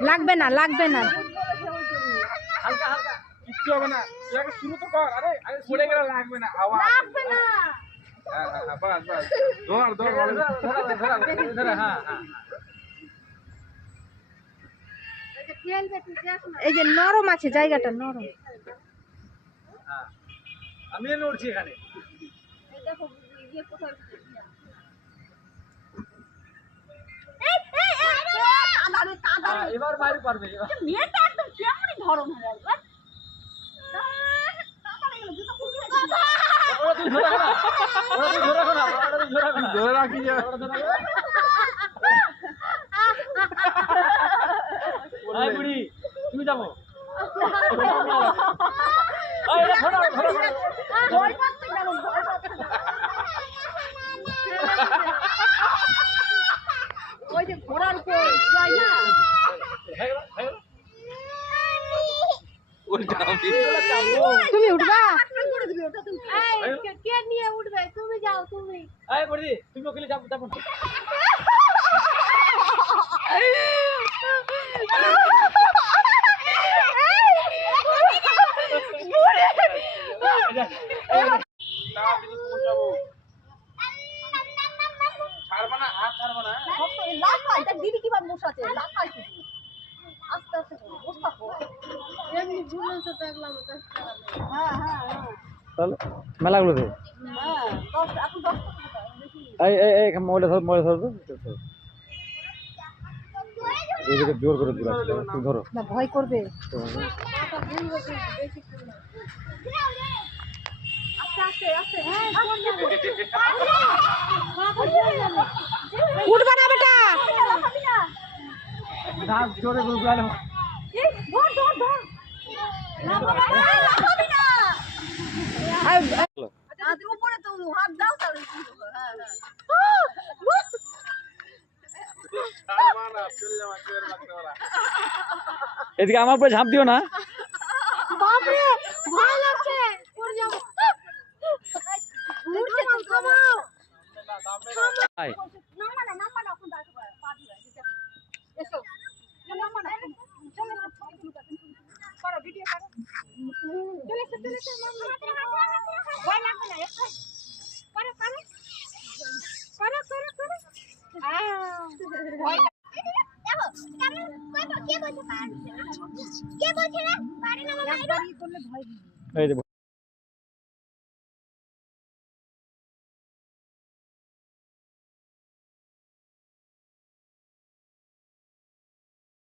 লাগবে না লাগবে না হালকা হালকা কিচ্ছু হবে না তুই আগে শুরু তো কর আরে আরে পড়ে গেলে লাগবে না আওয়াজ লাগবে না হ্যাঁ হ্যাঁ বাস বাস ধর ধর ধর হ্যাঁ হ্যাঁ এই যে নরম আছে জায়গাটা নরম হ্যাঁ আমি নড়ছি এখানে এবার বাইরে পারবে মেয়েটা একদম কেমনই ধরন হয়ে গেল ধরে রাখি যা বুড়ি তুমি যাবো ওই যে ঘোড়ার উপর যায় না তুমি উঠবা কে নিয়ে উঠবে তুমি যাও তুমি তুমি ওকে যাবো যাবো ছাড়বা না হাত ছাড়বা না লাফাই তার দিদি কিভাবে বসাচ্ছে লাফাই শুধু আস্তে আস্তে বসা এমনি ঝুলছে দেখলাম হ্যাঁ হ্যাঁ হ্যাঁ তাহলে মেলাগুলোতে হ্যাঁ 10 এখন 10 টাকা বেশি এই মোবাইল ধরো এদিকে জোর করে দূর আছে তুমি ধরো না ভয় করবে উঠবা না বেটা জোরে ঘুরালে এদিকে আমার উপরে ঝাঁপ দিও না বাপরে ভয় লাগছে পড়ে যাব উঠছে তো থামাও ভাই নাম্বার না কোন দাঁড় পা দিবা এসো নাম্বার না চলো করো ভিডিও করো চলে এসো ভয় লাগবে না করো ভয় দেখো কে বলছে পারে কে বলছে না পারে না এই যে